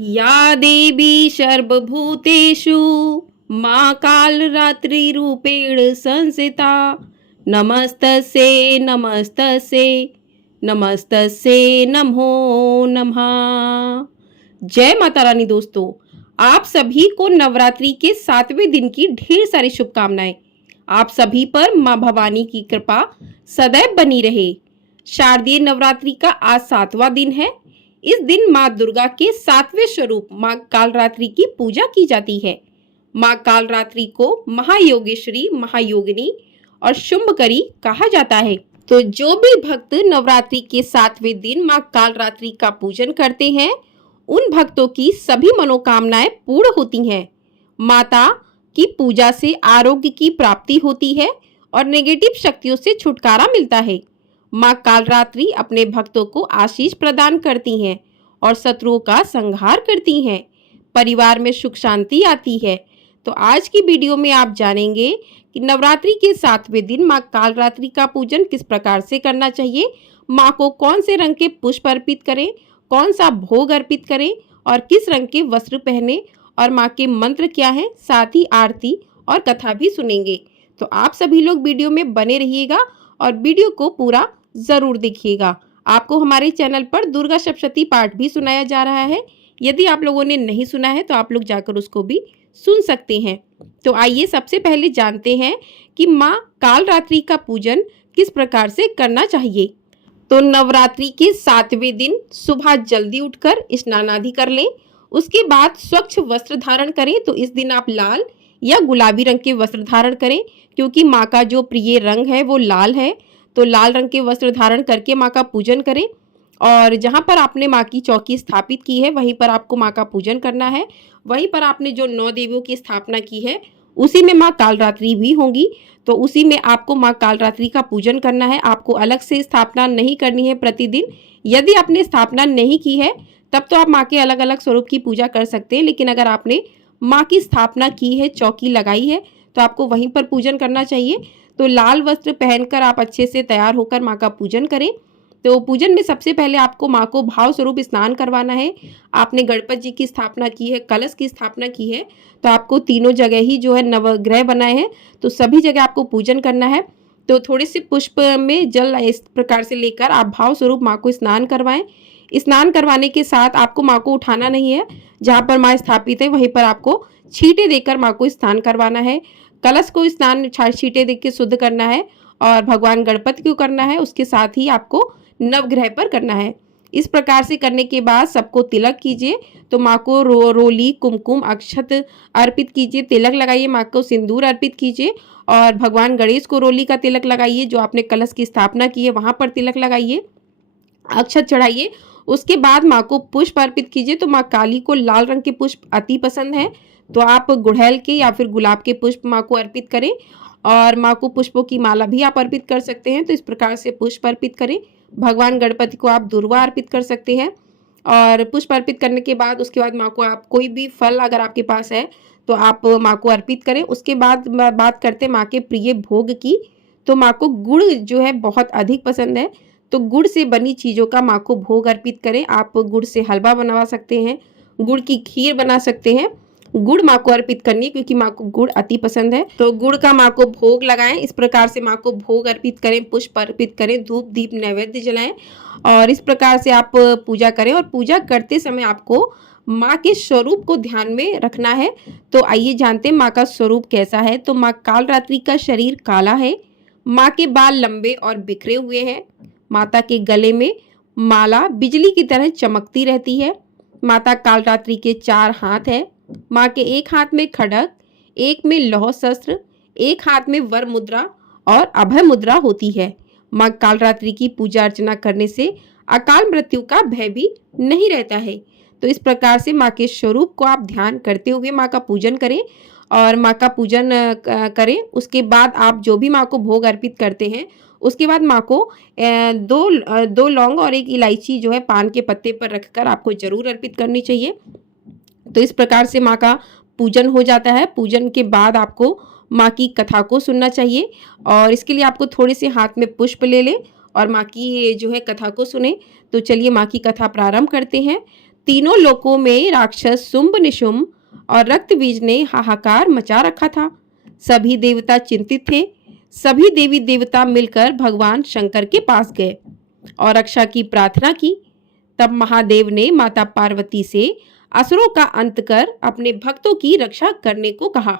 या देवी सर्वभूतेषु मां कालरात्रिरूपेण संस्थिता नमस्तस्यै नमस्तस्यै नमस्तस्यै नमो नमः। जय माता रानी। दोस्तों, आप सभी को नवरात्रि के 7वें दिन की ढेर सारी शुभकामनाएं। आप सभी पर मां भवानी की कृपा सदैव बनी रहे। शारदीय नवरात्रि का आज 7वां दिन है। इस दिन मां दुर्गा के 7वें स्वरूप मां कालरात्रि की पूजा की जाती है। मां कालरात्रि को महायोगेश्वरी, महायोगिनी और शुंभकरी कहा जाता है। तो जो भी भक्त नवरात्रि के 7वें दिन मां कालरात्रि का पूजन करते हैं, उन भक्तों की सभी मनोकामनाएं पूर्ण होती हैं। माता की पूजा से आरोग्य की प्राप्ति होती है और नेगेटिव शक्तियों से छुटकारा मिलता है। मां कालरात्रि अपने भक्तों को आशीष प्रदान करती हैं और शत्रुओं का संहार करती हैं। परिवार में सुख शांति आती है। तो आज की वीडियो में आप जानेंगे कि नवरात्रि के 7वें दिन मां कालरात्रि का पूजन किस प्रकार से करना चाहिए, मां को कौन से रंग के पुष्प अर्पित करें, कौन सा भोग अर्पित करें और किस रंग के वस्त्र पहने और मां के मंत्र क्या हैं, साथ ही आरती और कथा भी सुनेंगे। तो आप सभी लोग वीडियो में बने रहिएगा और वीडियो को पूरा जरूर देखिएगा। आपको हमारे चैनल पर दुर्गा सप्तशती पाठ भी सुनाया जा रहा है। यदि आप लोगों ने नहीं सुना है तो आप लोग जाकर उसको भी सुन सकते हैं। तो आइए सबसे पहले जानते हैं कि मां कालरात्रि का पूजन किस प्रकार से करना चाहिए। तो नवरात्रि के 7वें दिन सुबह जल्दी उठकर स्नान आदि कर लें। उसके बाद स्वच्छ वस्त्र धारण करें। तो इस दिन आप लाल या गुलाबी रंग के वस्त्र धारण करें, क्योंकि मां का जो प्रिय रंग है वो लाल है। तो लाल रंग के वस्त्र धारण करके मां का पूजन करें और जहां पर आपने मां की चौकी स्थापित की है वहीं पर आपको मां का पूजन करना है। वहीं पर आपने जो 9 देवियों की स्थापना की है उसी में मां कालरात्रि भी होंगी, तो उसी में आपको मां कालरात्रि का पूजन करना है। आपको अलग से स्थापना नहीं करनी है प्रतिदिन। यदि आपने स्थापना नहीं की है तब तो आप मां के अलग अलग स्वरूप की पूजा कर सकते हैं, लेकिन अगर आपने मां की स्थापना की है, चौकी लगाई है, तो आपको वहीं पर पूजन करना चाहिए। तो लाल वस्त्र पहनकर आप अच्छे से तैयार होकर मां का पूजन करें। तो पूजन में सबसे पहले आपको मां को भाव स्वरूप स्नान करवाना है। आपने गणपति जी की स्थापना की है, कलश की स्थापना की है, तो आपको तीनों जगह ही जो है नवग्रह बनाए हैं, तो सभी जगह आपको पूजन करना है। तो थोड़े से पुष्प में जल इस प्रकार से लेकर आप भाव स्वरूप मां को स्नान करवाएं। स्नान करवाने के साथ आपको मां को उठाना नहीं है। जहाँ पर मां स्थापित है वहीं पर आपको छींटे देकर मां को स्नान करवाना है। कलश को स्नान छींटे देकर शुद्ध करना है और भगवान गणपति को करना है। उसके साथ ही आपको नवग्रह पर करना है। इस प्रकार से करने के बाद सबको तिलक कीजिए। तो माँ को रोली, कुमकुम, अक्षत अर्पित कीजिए, तिलक लगाइए, माँ को सिंदूर अर्पित कीजिए और भगवान गणेश को रोली का तिलक लगाइए। जो आपने कलश की स्थापना की है वहाँ पर तिलक लगाइए, अक्षत चढ़ाइए। उसके बाद माँ को पुष्प अर्पित कीजिए। तो माँ काली को लाल रंग के पुष्प अति पसंद है, तो आप गुड़हल के या फिर गुलाब के पुष्प माँ को अर्पित करें और माँ को पुष्पों की माला भी आप अर्पित कर सकते हैं। तो इस प्रकार से पुष्प अर्पित करें। भगवान गणपति को आप दुर्वा अर्पित कर सकते हैं और पुष्प अर्पित करने के बाद उसके बाद माँ को आप कोई भी फल अगर आपके पास है तो आप माँ को अर्पित करें। उसके बाद बात करते हैं माँ के प्रिय भोग की। तो माँ को गुड़ जो है बहुत अधिक पसंद है, तो गुड़ से बनी चीज़ों का माँ को भोग अर्पित करें। आप गुड़ से हलवा बनवा सकते हैं, गुड़ की खीर बना सकते हैं। गुड़ माँ को अर्पित करनी है क्योंकि माँ को गुड़ अति पसंद है। तो गुड़ का माँ को भोग लगाएं। इस प्रकार से माँ को भोग अर्पित करें, पुष्प अर्पित करें, धूप दीप नैवेद्य जलाएं और इस प्रकार से आप पूजा करें। और पूजा करते समय आपको माँ के स्वरूप को ध्यान में रखना है। तो आइए जानते हैं माँ का स्वरूप कैसा है। तो माँ कालरात्रि का शरीर काला है, माँ के बाल लंबे और बिखरे हुए हैं, माता के गले में माला बिजली की तरह चमकती रहती है। माता कालरात्रि के 4 हाथ है। माँ के एक हाथ में खड्ग, एक में लौह शस्त्र, एक हाथ में वर मुद्रा और अभय मुद्रा होती है। माँ कालरात्रि की पूजा अर्चना करने से अकाल मृत्यु का भय भी नहीं रहता है। तो इस प्रकार से माँ के स्वरूप को आप ध्यान करते हुए माँ का पूजन करें और माँ का पूजन करें। उसके बाद आप जो भी माँ को भोग अर्पित करते हैं उसके बाद माँ को दो लौंग और एक इलायची जो है पान के पत्ते पर रखकर आपको जरूर अर्पित करनी चाहिए। तो इस प्रकार से माँ का पूजन हो जाता है। पूजन के बाद आपको माँ की कथा को सुनना चाहिए और इसके लिए आपको थोड़े से हाथ में पुष्प ले लें और माँ की जो है कथा को सुने। तो चलिए माँ की कथा प्रारंभ करते हैं। तीनों लोकों में राक्षस शुंभ निशुंभ और रक्तबीज ने हाहाकार मचा रखा था। सभी देवता चिंतित थे। सभी देवी देवता मिलकर भगवान शंकर के पास गए और रक्षा की प्रार्थना की। तब महादेव ने माता पार्वती से असुरों का अंत कर अपने भक्तों की रक्षा करने को कहा।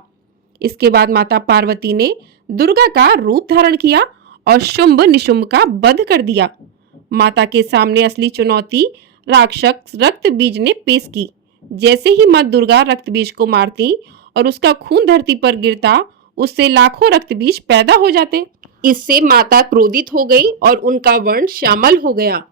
इसके बाद माता पार्वती ने दुर्गा का रूप धारण किया और शुंभ निशुंभ का वध कर दिया। माता के सामने असली चुनौती राक्षस रक्तबीज ने पेश की। जैसे ही मां दुर्गा रक्तबीज को मारती और उसका खून धरती पर गिरता, उससे लाखों रक्तबीज पैदा हो जाते। इससे माता क्रोधित हो गई और उनका वर्ण श्यामल हो गया।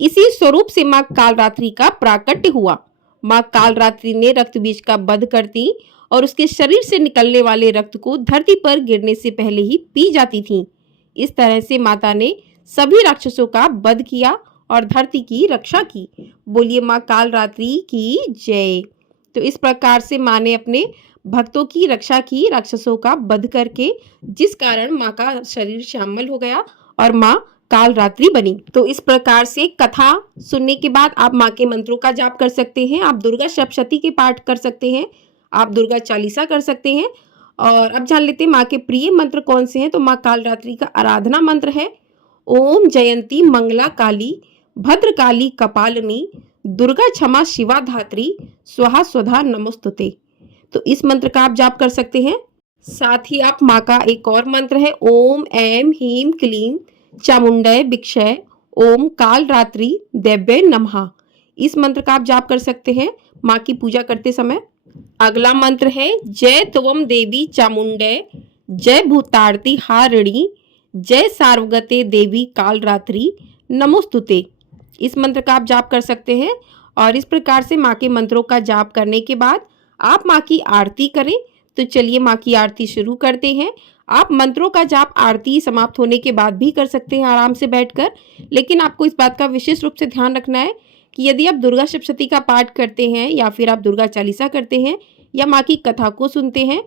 इसी स्वरूप से मां कालरात्रि का प्राकट्य हुआ। मां कालरात्रि ने रक्तबीज का वध करती और उसके शरीर से निकलने वाले रक्त को धरती पर गिरने से पहले ही पी जाती थीं। इस तरह से माता ने सभी राक्षसों का वध किया और धरती की रक्षा की। बोलिए मां कालरात्रि की जय। तो इस प्रकार से मां ने अपने भक्तों की रक्षा की राक्षसों का वध करके, जिस कारण मां का शरीर श्यामल हो गया और मां कालरात्रि बनी। तो इस प्रकार से कथा सुनने के बाद आप मां के मंत्रों का जाप कर सकते हैं। आप दुर्गा सप्तशती के पाठ कर सकते हैं। आप दुर्गा चालीसा कर सकते हैं। और अब जान लेते हैं मां के प्रिय मंत्र कौन से हैं। तो मां कालरात्रि का आराधना मंत्र है ओम जयंती मंगला काली भद्रकाली कपालिनी दुर्गा क्षमा शिवा धात्री स्वाहा स्वधा नमोस्तुते। तो इस मंत्र का आप जाप कर सकते हैं। साथ ही आप मां का एक और मंत्र है ओम ऐं ह्रीं क्लीं चामुंडय भिक्षय ओम कालरात्रि देव्यै नमः। इस मंत्र का आप जाप कर सकते हैं मां की पूजा करते समय। अगला मंत्र है जय त्वं देवी चामुंडय जय भूतारती हारिणी जय सार्वगते देवी कालरात्रि नमोस्तुते। इस मंत्र का आप जाप कर सकते हैं। और इस प्रकार से मां के मंत्रों का जाप करने के बाद आप मां की आरती करें। तो चलिए मां की आरती शुरू करते हैं। आप मंत्रों का जाप आरती समाप्त होने के बाद भी कर सकते हैं आराम से बैठकर। लेकिन आपको इस बात का विशेष रूप से ध्यान रखना है कि यदि आप दुर्गा सप्तशती का पाठ करते हैं या फिर आप दुर्गा चालीसा करते हैं या मां की कथा को सुनते हैं,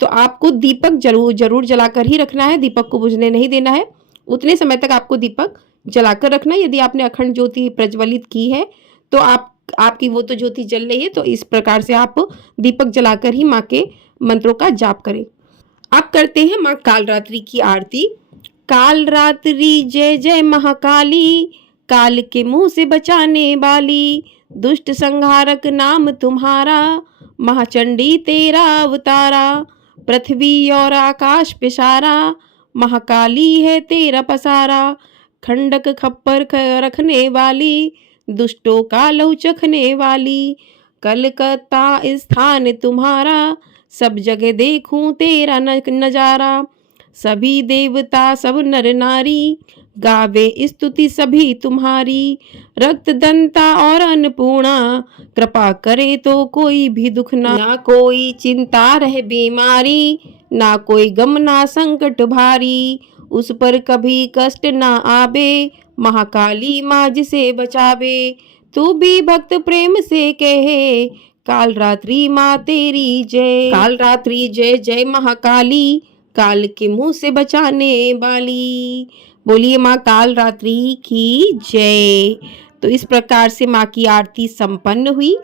तो आपको दीपक जरूर जलाकर ही रखना है। दीपक को बुझने नहीं देना है। उतने समय तक आपको दीपक जलाकर रखना है। यदि आपने अखंड ज्योति प्रज्वलित की है तो आपकी वो तो ज्योति जल रही है, तो इस प्रकार से आप दीपक जलाकर ही मां के मंत्रों का जाप करें। अब करते हैं मां कालरात्रि की आरती। कालरात्रि जय जय महाकाली काल के मुंह से बचाने वाली दुष्ट संहारक नाम तुम्हारा महाचंडी तेरा अवतारा पृथ्वी और आकाश पे सारा महाकाली है तेरा पसारा खंडक खप्पर रखने वाली दुष्टों का लहू चखने वाली कलकत्ता स्थान तुम्हारा सब जगह देखूं तेरा नजारा सभी देवता सब नर नारी गावे स्तुति सभी तुम्हारी रक्त दंता और अन्नपूर्णा कृपा करे तो कोई भी दुख ना कोई चिंता रहे बीमारी ना कोई गम ना संकट भारी उस पर कभी कष्ट ना आवे महाकाली माँ जिसे बचावे तू भी भक्त प्रेम से कहे कालरात्रि माँ तेरी जय। कालरात्रि जय जय महाकाली काल के मुंह से बचाने वाली। बोलिए माँ कालरात्रि की जय। तो इस प्रकार से माँ की आरती संपन्न हुई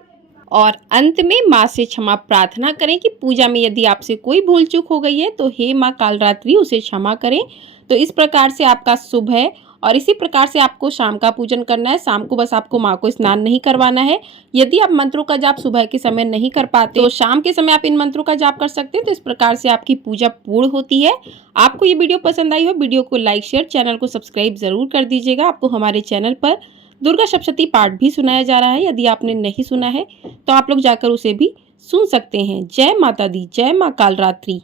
और अंत में माँ से क्षमा प्रार्थना करें कि पूजा में यदि आपसे कोई भूल चूक हो गई है तो हे माँ कालरात्रि उसे क्षमा करें। तो इस प्रकार से आपका शुभ है और इसी प्रकार से आपको शाम का पूजन करना है। शाम को बस आपको माँ को स्नान नहीं करवाना है। यदि आप मंत्रों का जाप सुबह के समय नहीं कर पाते तो शाम के समय आप इन मंत्रों का जाप कर सकते हैं। तो इस प्रकार से आपकी पूजा पूर्ण होती है। आपको ये वीडियो पसंद आई हो, वीडियो को लाइक शेयर, चैनल को सब्सक्राइब जरूर कर दीजिएगा। आपको हमारे चैनल पर दुर्गा सप्तशती पाठ भी सुनाया जा रहा है। यदि आपने नहीं सुना है तो आप लोग जाकर उसे भी सुन सकते हैं। जय माता दी, जय माँ कालरात्रि।